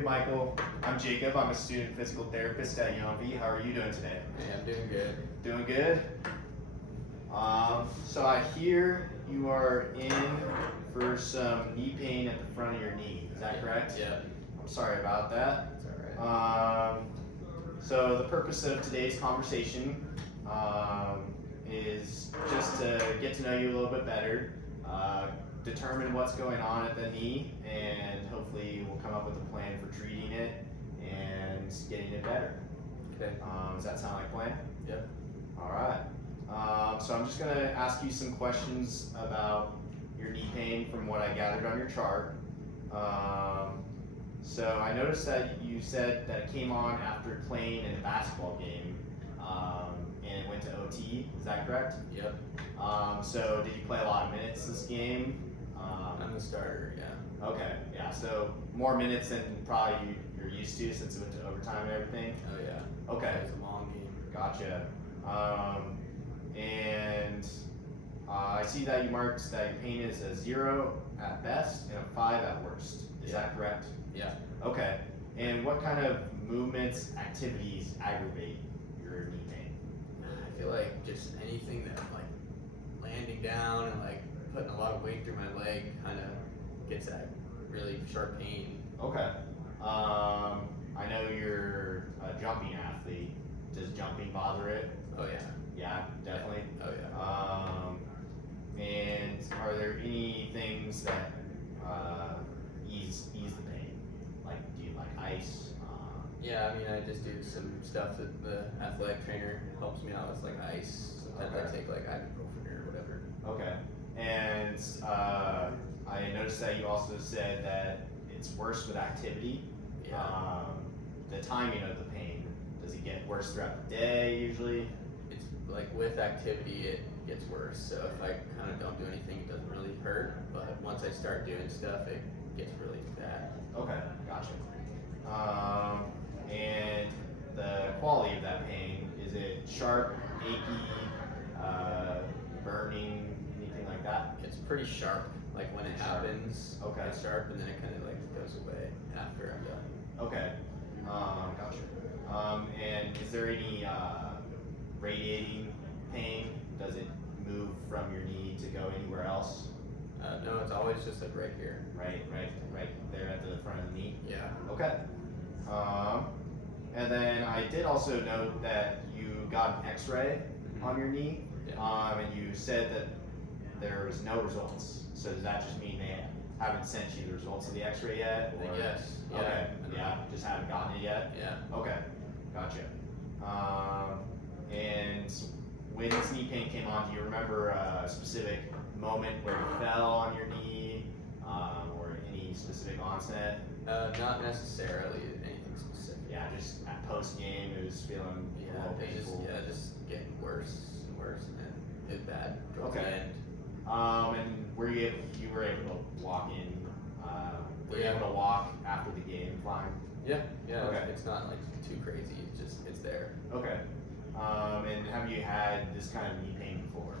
Hey Michael, I'm Jacob. I'm a student physical therapist at UNV. How are you doing today? Hey, I'm doing good. Doing good? So I hear you are in for some knee pain at the front of your knee. Is that correct? Yeah. I'm sorry about that. It's alright. So the purpose of today's conversation is just to get to know you a little bit better, determine what's going on at the knee, and hopefully we'll come up with a plan for treating it and getting it better. Okay. Does that sound like a plan? Yep. All right. So I'm just going to ask you some questions about your knee pain from what I gathered on your chart. So I noticed that you said that it came on after playing in a basketball game, and it went to OT. Is that correct? Yep. So did you play a lot of minutes this game? I'm the starter, yeah. Okay, yeah. So more minutes than probably you're used to since it went to overtime and everything. Oh, yeah. Okay. It was a long game. Gotcha. And I see that you marked that your pain is a 0 at best and a 5 at worst. Is that correct? Yeah. Okay. And what kind of movements, activities aggravate your knee pain? I feel like just anything that, like, landing down and, like, putting a lot of weight through my leg kind of gets that really sharp pain. Okay. I know you're a jumping athlete. Does jumping bother it? Oh, yeah. Yeah, definitely. Oh, yeah. And are there any things that ease the pain? Like, do you like ice? Yeah, I mean, I just do some stuff that the athletic trainer helps me out with, like ice. Sometimes Okay. I take, like, ibuprofen or whatever. Okay. And I noticed that you also said that it's worse with activity. Yeah. The timing of the pain, does it get worse throughout the day usually? It's like with activity, it gets worse. So if I kind of don't do anything, it doesn't really hurt. But once I start doing stuff, it gets really bad. Okay, gotcha. And the quality of that pain, is it sharp, achy, burning, anything like that? It's pretty sharp. Like when it Sharp. happens, Okay. it's sharp, and then it kind of like goes away after I'm done. Okay, gotcha. And is there any radiating pain? Does it move from your knee to go anywhere else? No, it's always just like right here. Right there at the front of the knee? Yeah. Okay. And then I did also note that you got an x-ray on your knee, Yeah. and you said that there was no results. So does that just mean they haven't sent you the results of the x-ray yet? I guess. Yeah. Okay, I don't yeah, just haven't gotten it yet? Yeah. Okay, gotcha. And when this knee pain came on, do you remember a specific moment where you fell on your knee, or any specific onset? Not necessarily anything specific. Yeah, just at post game, it was feeling a Yeah. little It painful. just getting worse and worse, and then it was bad towards Okay. the end. And were you were able to walk in? Were you Yeah. able to walk after the game? Fine. Yeah. Yeah. Okay. It's not like too crazy. It's there. Okay. And have you had this kind of knee pain before?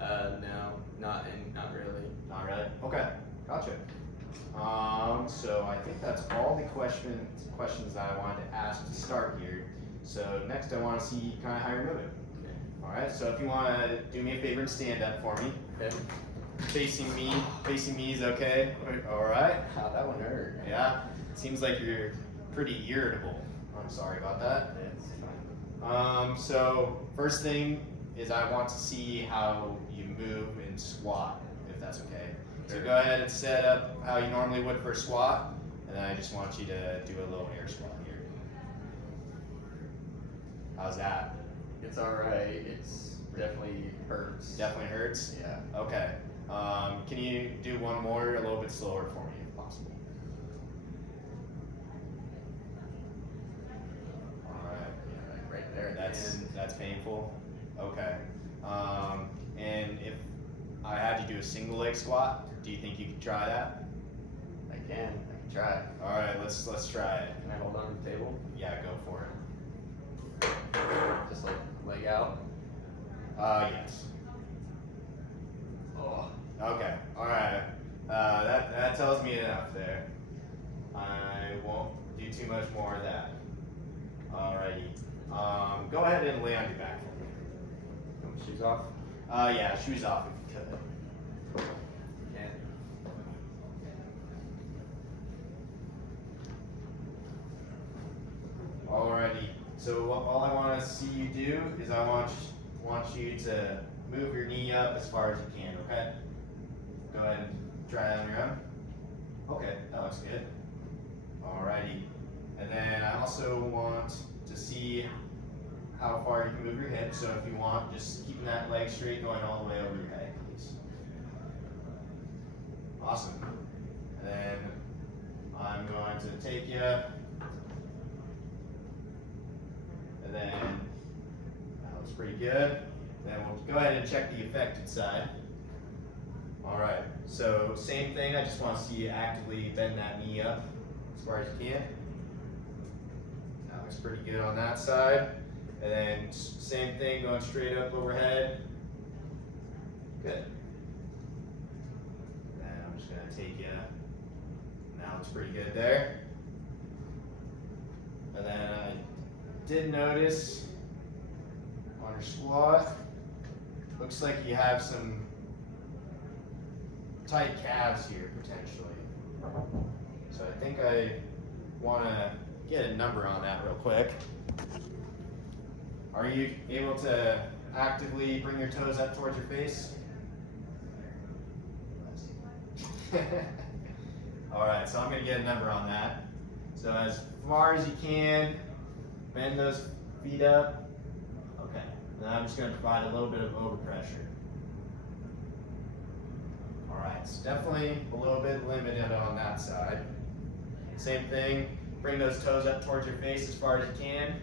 No, not really. Not really. Okay. Gotcha. So I think that's all the questions that I wanted to ask to start here. So next I want to see kind of how you're moving. Okay. All right. So if you want to do me a favor and stand up for me. Okay. Facing me is okay. All right. Wow, that one hurt. Yeah. Seems like you're pretty irritable. I'm sorry about that. It's fine. So first thing is I want to see how you move and squat, if that's okay. So Sure. go ahead and set up how you normally would for a squat, and then I just want you to do a little air squat here. How's that? It's alright. It's definitely hurts. Definitely hurts? Yeah. Okay. Can you do one more a little bit slower for me if possible? Alright. Yeah, right there. At the end. That's painful. Okay. And if I had to do a single leg squat, do you think you could try that? I can try. All right, let's try it. Can I hold on to the table? Yeah, go for it. Just like leg out. Yes. Oh. Okay. All right. That tells me enough there. I won't too much more of that. Alrighty. Go ahead and lay on your back for me. Shoes off. Yeah, shoes off if you could. Yeah. Alrighty. So all I want to see you do is I want you to move your knee up as far as you can. Okay. Go ahead and try it on your own. Okay, that looks good. Alrighty. And then I also want to see how far you can move your hips. So if you want, just keeping that leg straight, going all the way over your head, please. Awesome. And then I'm going to take you, and then that looks pretty good. Then we'll go ahead and check the affected side. All right, so same thing, I just want to see you actively bend that knee up as far as you can. That looks pretty good on that side. And then same thing, going straight up overhead. Good. And then I'm just gonna take you, that looks pretty good there. And then I did notice on your squat, looks like you have some tight calves here potentially. So I think I want to get a number on that real quick. Are you able to actively bring your toes up towards your face? Alright, so I'm going to get a number on that. So as far as you can, bend those feet up. Okay, and I'm just going to provide a little bit of overpressure. Alright, it's definitely a little bit limited on that side. Same thing, bring those toes up towards your face as far as you can.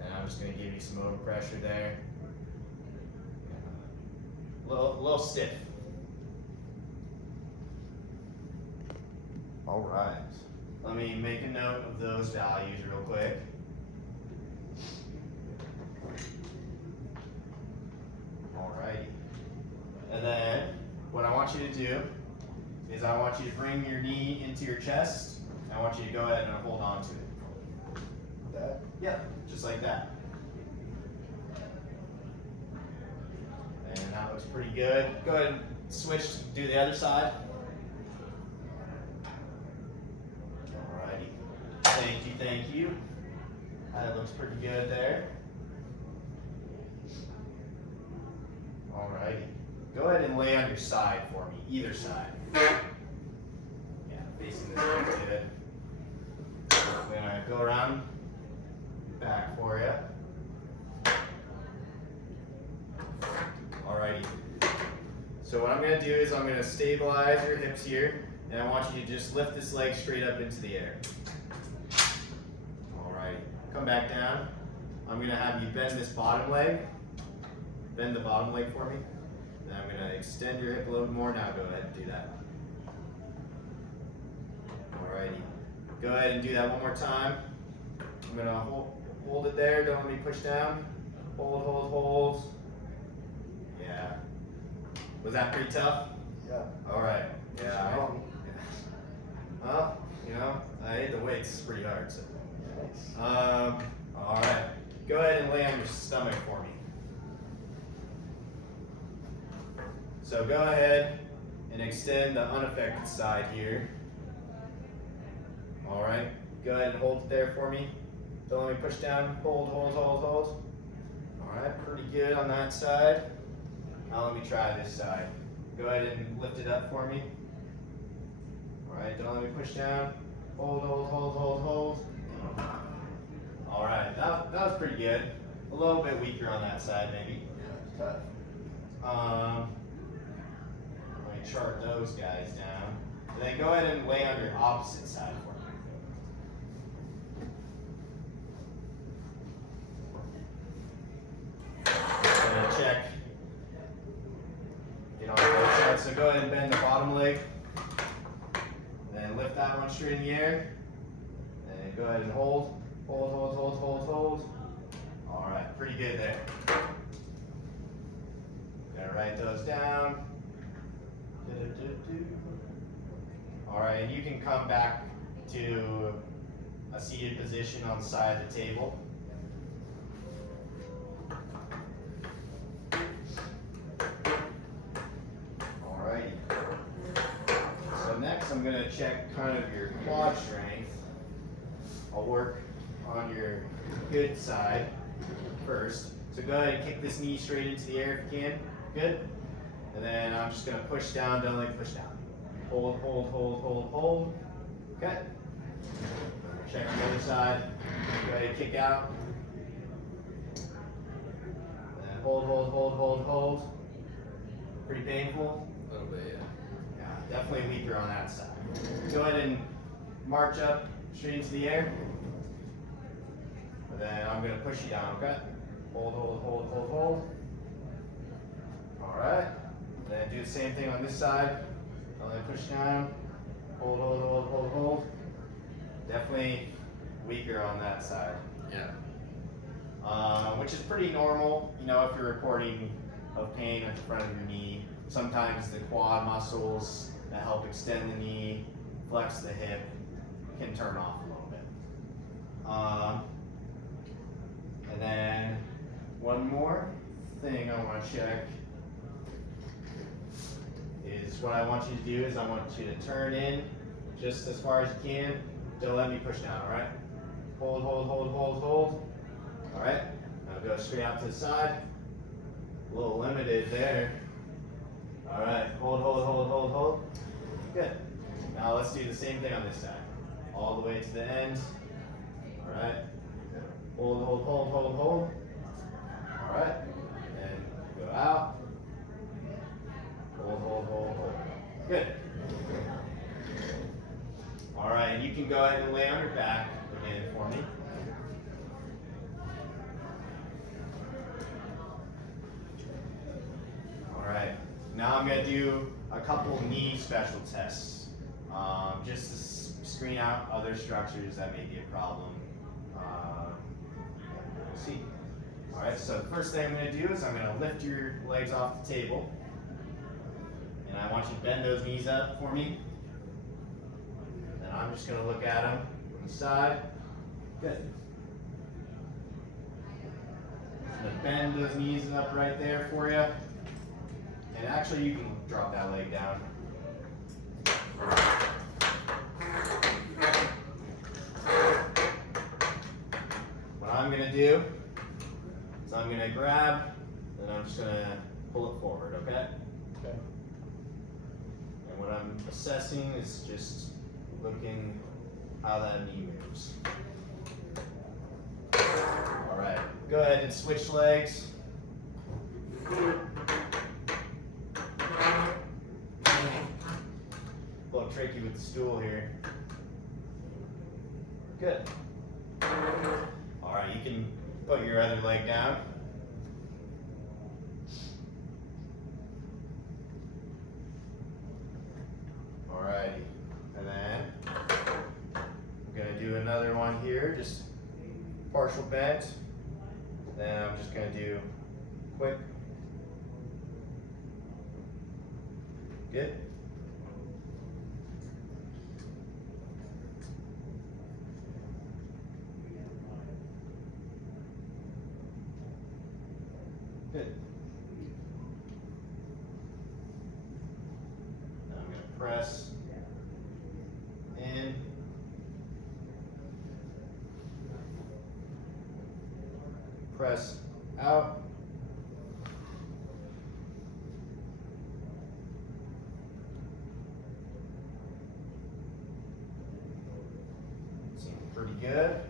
And I'm just going to give you some overpressure there. A little stiff. Alright, let me make a note of those values real quick. Alrighty. And then what I want you to do is I want you to bring your knee into your chest. And I want you to go ahead and hold on to it. That? Yeah, just like that. And that looks pretty good. Go ahead and switch to do the other side. Alrighty. Thank you, thank you. That looks pretty good there. Alrighty. Go ahead and lay on your side for me, either side. Yeah, facing this way is good. We're gonna go around back for you. Alrighty. So what I'm gonna do is I'm gonna stabilize your hips here, and I want you to just lift this leg straight up into the air. Alrighty. Come back down. I'm gonna have you bend this bottom leg. Bend the bottom leg for me. Then I'm going to extend your hip a little more. Now go ahead and do that. Alrighty. Go ahead and do that one more time. I'm going to hold it there. Don't let me push down. Hold, hold, hold. Yeah. Was that pretty tough? Yeah. Alright. Yeah. Well, you know, I hit the weights. It's pretty hard. So. Nice. Alright. Go ahead and lay on your stomach for me. So go ahead and extend the unaffected side here. All right, go ahead and hold it there for me. Don't let me push down. Hold, hold, hold, hold. All right, pretty good on that side. Now let me try this side. Go ahead and lift it up for me. All right, don't let me push down. Hold, hold, hold, hold, hold. All right, that was pretty good. A little bit weaker on that side maybe. Tough. Let me chart those guys down. And then go ahead and lay on your opposite side for me. And check. Get on both sides. So go ahead and bend the bottom leg. And then lift that one straight in the air. And go ahead and hold. Hold, hold, hold, hold, hold. Alright, pretty good there. Gotta write those down. Alright, and you can come back to a seated position on the side of the table. Alrighty. So next I'm going to check kind of your quad strength. I'll work on your good side first. So go ahead and kick this knee straight into the air if you can. Good. And then I'm just going to push down, don't let me push down. Hold, hold, hold, hold, hold. Okay. Check on the other side. Go ahead and kick out. And then hold, hold, hold, hold, hold. Pretty painful. A little bit, yeah. Yeah, definitely weaker on that side. Go ahead and march up straight into the air. And then I'm going to push you down, okay? Hold, hold, hold, hold, hold. Alright. Then do the same thing on this side. Let me push down. Hold, hold, hold, hold, hold. Definitely weaker on that side. Yeah. Which is pretty normal, you know, if you're reporting of pain at the front of your knee. Sometimes the quad muscles that help extend the knee, flex the hip, can turn off a little bit. And then one more thing I want to check is what I want you to do is I want you to turn in just as far as you can. Don't let me push down, alright? Hold, hold, hold, hold, hold. Alright, now go straight out to the side. A little limited there. Alright, hold, hold, hold, hold, hold. Good. Now let's do the same thing on this side. All the way to the end. Alright. Hold, hold, hold, hold, hold. Alright. And go out. Hold, hold, hold, hold. Good. Alright, and you can go ahead and lay on your back again for me. Alright, now I'm going to do a couple knee special tests, just to screen out other structures that may be a problem. We'll see. Alright, so the first thing I'm going to do is I'm going to lift your legs off the table. And I want you to bend those knees up for me. And I'm just going to look at them on the side. Good. I'm going to bend those knees up right there for you. And actually, you can drop that leg down. What I'm going to do is I'm going to grab, and I'm just going to pull it forward, okay? Okay. And what I'm assessing is just looking how that knee moves. All right, go ahead and switch legs. A little tricky with the stool here. Good. All right, you can put your other leg down. Alrighty, and then I'm gonna do another one here, just partial bent. Then I'm just gonna do quick. Good. Good. Now I'm going to press in. Press out. Seems pretty good.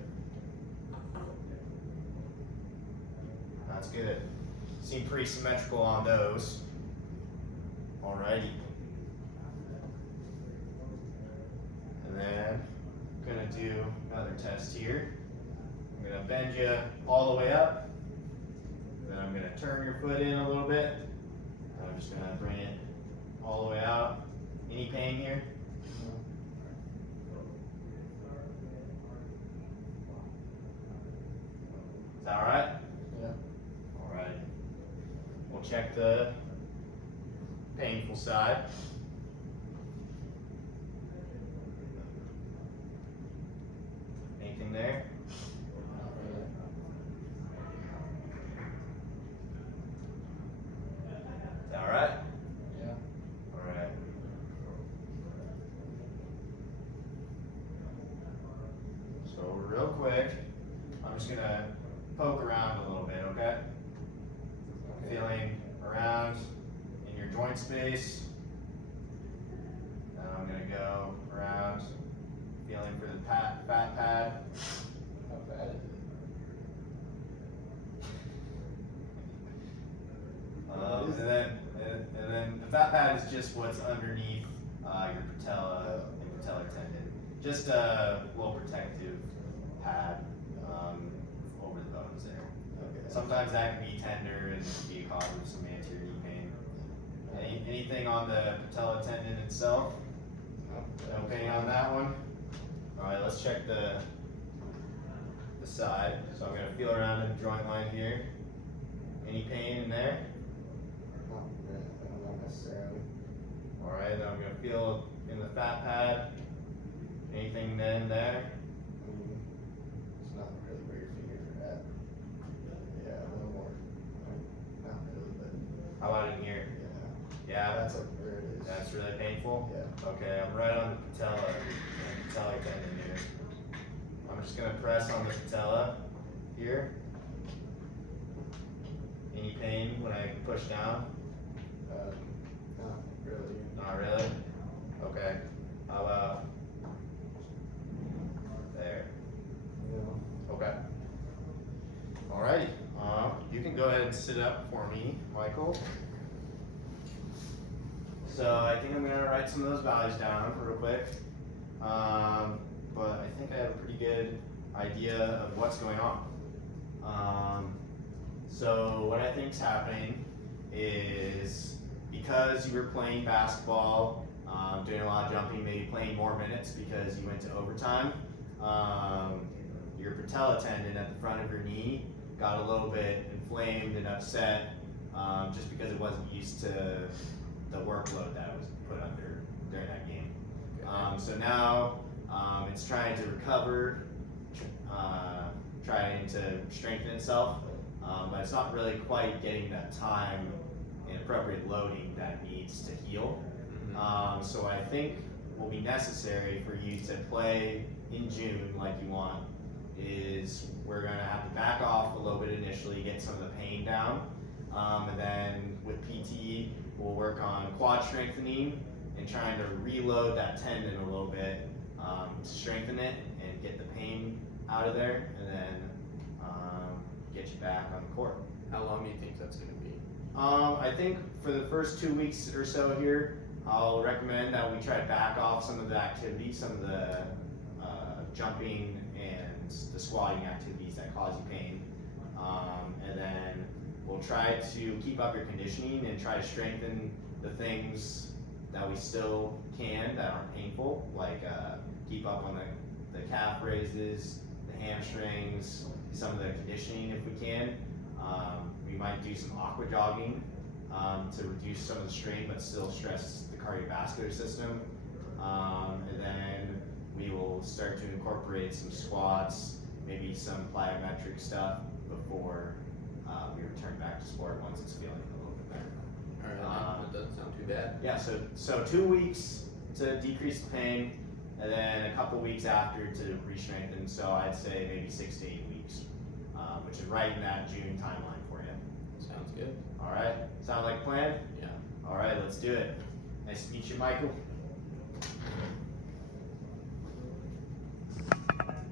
That's good. Seem pretty symmetrical on those. Alrighty. And then I'm gonna do another test here. I'm gonna bend you all the way up. Then I'm gonna turn your foot in a little bit. And I'm just gonna bring it all the way out. Any pain here? Is that alright? Yeah. Alright. We'll check the painful side. around a little bit, okay? Feeling around in your joint space. Then I'm gonna go around, feeling for the fat pad. How bad is it? And then the fat pad is just what's underneath your patella and patellar tendon. Just a little protective pad over the bones there. Okay. Sometimes that can be tender and be a cause of some anterior knee pain. Anything on the patella tendon itself? No pain on that one? Alright, let's check the side. So I'm gonna feel around in the joint line here. Any pain in there? Not necessarily. Alright, then I'm gonna feel in the fat pad. Anything then there? It's not really where your fingers are at. Yeah, a little more. Not really, but How about in here? yeah. Yeah, That's like where it is. that's really painful. Yeah. Okay, I'm right on the patella, patellar tendon here. I'm just gonna press on the patella here. Any pain when I push down? Not really. Not really? Okay. How about there? No. Okay. Alrighty. You can go ahead and sit up for me, Michael. So I think I'm gonna write some of those values down real quick. But I think I have a pretty good idea of what's going on. So what I think's happening is because you were playing basketball, doing a lot of jumping, maybe playing more minutes because you went to overtime, your patella tendon at the front of your knee got a little bit inflamed and upset just because it wasn't used to the workload that it was put under during that game. So now it's trying to recover, trying to strengthen itself, but it's not really quite getting that time and appropriate loading that it needs to heal. So I think will be necessary for you to play in June like you want is we're going to have to back off a little bit initially, get some of the pain down, and then with PT we'll work on quad strengthening and trying to reload that tendon a little bit to strengthen it and get the pain out of there, and then get you back on the court. How long do you think that's going to be? I think for the first 2 weeks or so here, I'll recommend that we try to back off some of the activities, some of the jumping and the squatting activities that cause you pain. And then we'll try to keep up your conditioning and try to strengthen the things that we still can that aren't painful, like keep up on the calf raises, the hamstrings, some of the conditioning if we can. We might do some aqua jogging to reduce some of the strain but still stress the cardiovascular system. And then we will start to incorporate some squats, maybe some plyometric stuff before we return back to sport once it's feeling a little bit better. Alright, that doesn't sound too bad. Yeah, so 2 weeks to decrease the pain, and then a couple weeks after to re-strengthen. So I'd say maybe 6 to 8 weeks, which is right in that June timeline for you. Sounds good. All right, sound like a plan? Yeah. All right, let's do it. Nice to meet you, Michael.